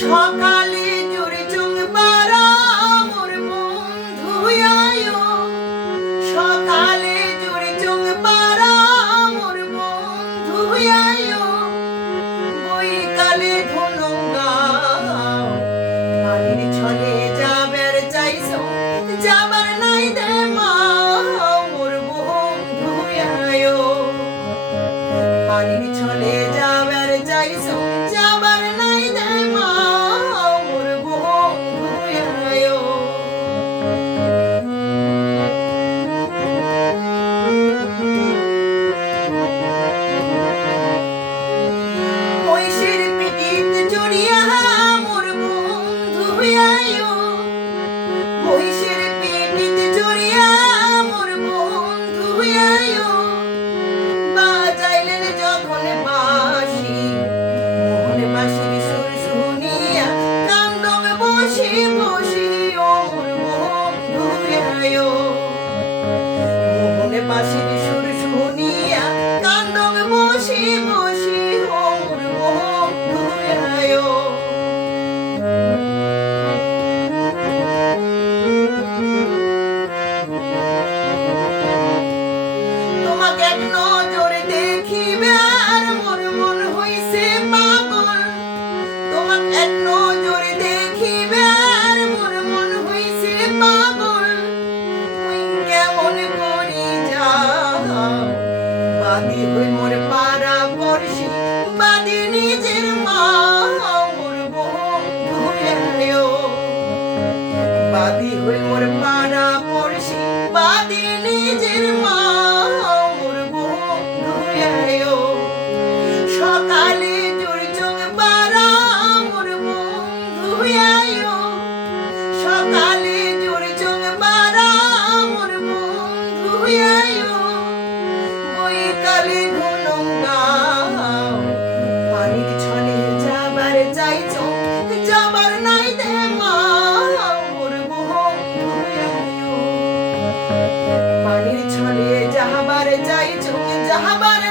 সকালে জোরে চোখ পাড়া মোর বন্ধু আয়ো, সকালে জোরে চোখ পাড়া মোর বন্ধু আয়ো, বৈকালে ধনু গাও পানির ছলে যাবার চাইছো, যাবার নাই দে মা মোর বন্ধু আয়ো, পানির ছলে যাবার চাইছো, যাবার নাই দে মা মোর বন্ধু আয়ো। মহিষের পিঠিতে চড়িয়া মোর বন্ধু আয়ো, মহিষের পিঠিতে চড়িয়া মোর বন্ধু আয়ো, বাজাইলেন যখন বাঁশি মোহন বাঁশির সুর শুনিয়া কান্দম বসি বসি ও মোর বন্ধু আয়ো, মোহন বাঁশির সুর শুনিয়া কান্দম বসি বসি ও মোর বন্ধু আয়ো। তোমাকে এক নজরে দেখিবে আর মোর মন হইছে পাগল, তোমাকে এক নজরে দেখিবে আর মোর মন হইছে পাগল, তুই কেমন করি যাও বাদি হই মোর পাড়া পড়শি, বাদি নিজের মা মোর বন্ধু আয়ো, বাদি হই মোর পাড়া পড়শি, বাদি নিজের মা মোর বন্ধু আয়ো, সকালে জোরে চোখ পাড়া মোর বন্ধু আয়ো, সকালে জোরে চোখ পাড়া মোর বন্ধু আয়ো, বৈকালে ধনু গাও পানির ছলে যাবার চাইছো, যাবার নাই দে মা মোর বন্ধু আয়ো, পানির ছলে যাবার চাইছো, যাবার